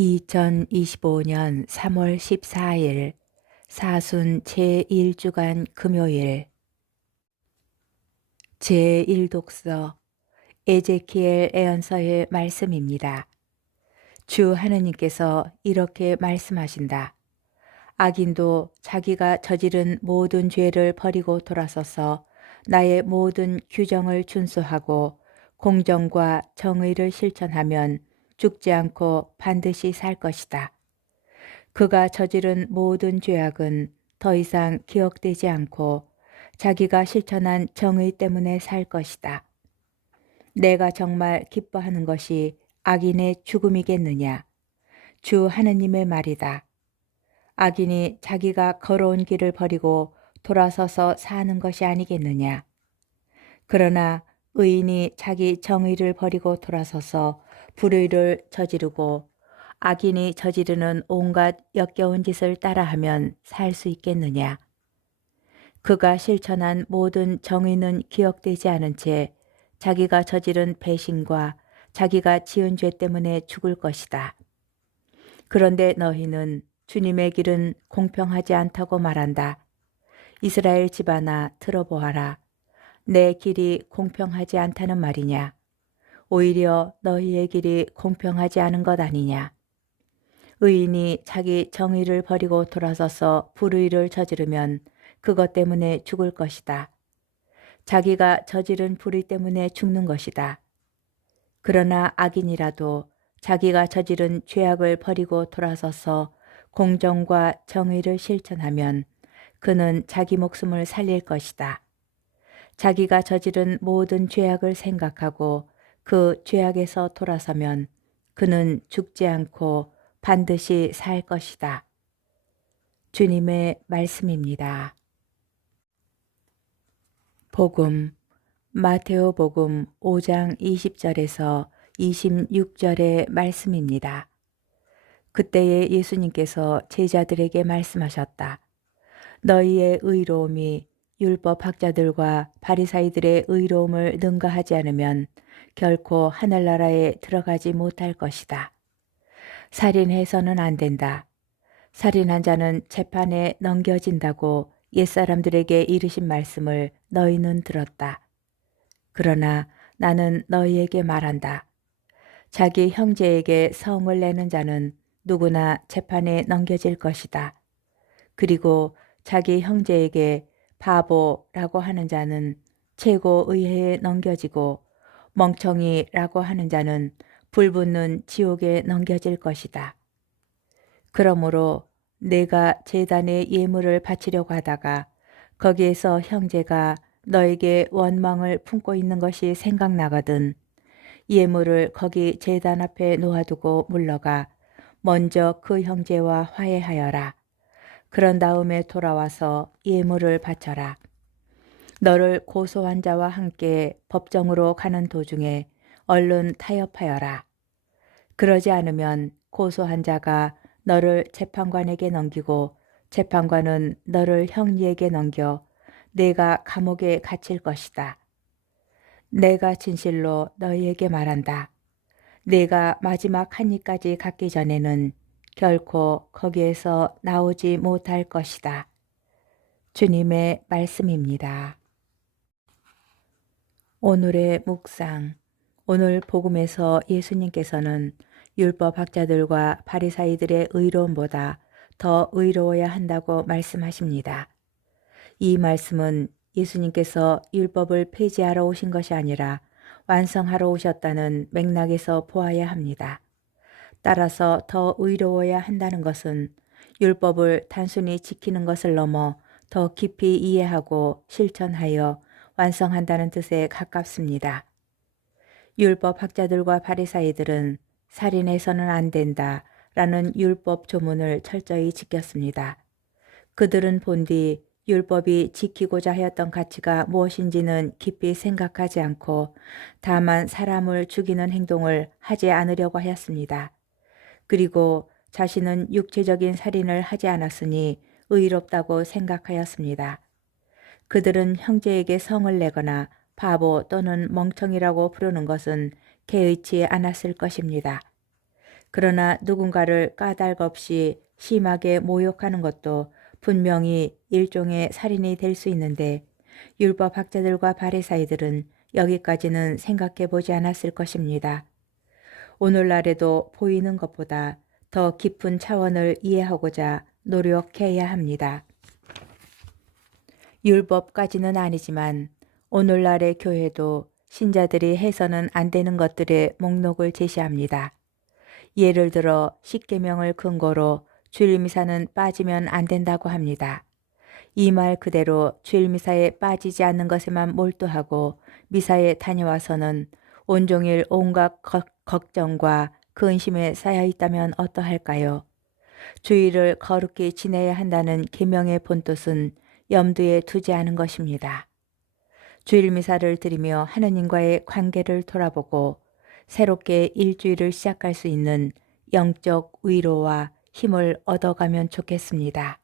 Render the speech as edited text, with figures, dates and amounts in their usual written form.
2025년 3월 14일 사순 제1주간 금요일 제1독서 에제키엘 예언서의 말씀입니다. 주 하느님께서 이렇게 말씀하신다. 악인도 자기가 저지른 모든 죄를 버리고 돌아서서 나의 모든 규정을 준수하고 공정과 정의를 실천하면 죽지 않고 반드시 살 것이다. 그가 저지른 모든 죄악은 더 이상 기억되지 않고 자기가 실천한 정의 때문에 살 것이다. 내가 정말 기뻐하는 것이 악인의 죽음이겠느냐? 주 하느님의 말이다. 악인이 자기가 걸어온 길을 버리고 돌아서서 사는 것이 아니겠느냐? 그러나 의인이 자기 정의를 버리고 돌아서서 불의를 저지르고 악인이 저지르는 온갖 역겨운 짓을 따라하면 살 수 있겠느냐? 그가 실천한 모든 정의는 기억되지 않은 채 자기가 저지른 배신과 자기가 지은 죄 때문에 죽을 것이다. 그런데 너희는 주님의 길은 공평하지 않다고 말한다. 이스라엘 집안아 들어보아라. 내 길이 공평하지 않다는 말이냐? 오히려 너희의 길이 공평하지 않은 것 아니냐? 의인이 자기 정의를 버리고 돌아서서 불의를 저지르면 그것 때문에 죽을 것이다. 자기가 저지른 불의 때문에 죽는 것이다. 그러나 악인이라도 자기가 저지른 죄악을 버리고 돌아서서 공정과 정의를 실천하면 그는 자기 목숨을 살릴 것이다. 자기가 저지른 모든 죄악을 생각하고 그 죄악에서 돌아서면 그는 죽지 않고 반드시 살 것이다. 주님의 말씀입니다. 복음 마테오 복음 5장 20절에서 26절의 말씀입니다. 그때에 예수님께서 제자들에게 말씀하셨다. 너희의 의로움이 율법 학자들과 바리사이들의 의로움을 능가하지 않으면 결코 하늘나라에 들어가지 못할 것이다. 살인해서는 안 된다. 살인한 자는 재판에 넘겨진다고 옛사람들에게 이르신 말씀을 너희는 들었다. 그러나 나는 너희에게 말한다. 자기 형제에게 성을 내는 자는 누구나 재판에 넘겨질 것이다. 그리고 자기 형제에게 바보라고 하는 자는 최고의회에 넘겨지고 멍청이라고 하는 자는 불붙는 지옥에 넘겨질 것이다. 그러므로 내가 제단에 예물을 바치려고 하다가 거기에서 형제가 너에게 원망을 품고 있는 것이 생각나거든 예물을 거기 제단 앞에 놓아두고 물러가 먼저 그 형제와 화해하여라. 그런 다음에 돌아와서 예물을 바쳐라. 너를 고소한 자와 함께 법정으로 가는 도중에 얼른 타협하여라. 그러지 않으면 고소한 자가 너를 재판관에게 넘기고 재판관은 너를 형리에게 넘겨 내가 감옥에 갇힐 것이다. 내가 진실로 너희에게 말한다. 내가 마지막 한 입까지 갖기 전에는 결코 거기에서 나오지 못할 것이다. 주님의 말씀입니다. 오늘의 묵상. 오늘 복음에서 예수님께서는 율법 학자들과 바리사이들의 의로움보다 더 의로워야 한다고 말씀하십니다. 이 말씀은 예수님께서 율법을 폐지하러 오신 것이 아니라 완성하러 오셨다는 맥락에서 보아야 합니다. 따라서 더 의로워야 한다는 것은 율법을 단순히 지키는 것을 넘어 더 깊이 이해하고 실천하여 완성한다는 뜻에 가깝습니다. 율법 학자들과 바리사이들은 살인해서는 안 된다 라는 율법 조문을 철저히 지켰습니다. 그들은 본디 율법이 지키고자 하였던 가치가 무엇인지는 깊이 생각하지 않고 다만 사람을 죽이는 행동을 하지 않으려고 하였습니다. 그리고 자신은 육체적인 살인을 하지 않았으니 의롭다고 생각하였습니다. 그들은 형제에게 성을 내거나 바보 또는 멍청이라고 부르는 것은 개의치 않았을 것입니다. 그러나 누군가를 까닭 없이 심하게 모욕하는 것도 분명히 일종의 살인이 될 수 있는데 율법 학자들과 바리사이들은 여기까지는 생각해 보지 않았을 것입니다. 오늘날에도 보이는 것보다 더 깊은 차원을 이해하고자 노력해야 합니다. 율법까지는 아니지만 오늘날의 교회도 신자들이 해서는 안 되는 것들의 목록을 제시합니다. 예를 들어 십계명을 근거로 주일미사는 빠지면 안 된다고 합니다. 이 말 그대로 주일미사에 빠지지 않는 것에만 몰두하고 미사에 다녀와서는 온종일 온갖 걱정과 근심에 쌓여 있다면 어떠할까요? 주일을 거룩히 지내야 한다는 계명의 본뜻은 염두에 두지 않은 것입니다. 주일 미사를 드리며 하느님과의 관계를 돌아보고 새롭게 일주일을 시작할 수 있는 영적 위로와 힘을 얻어가면 좋겠습니다.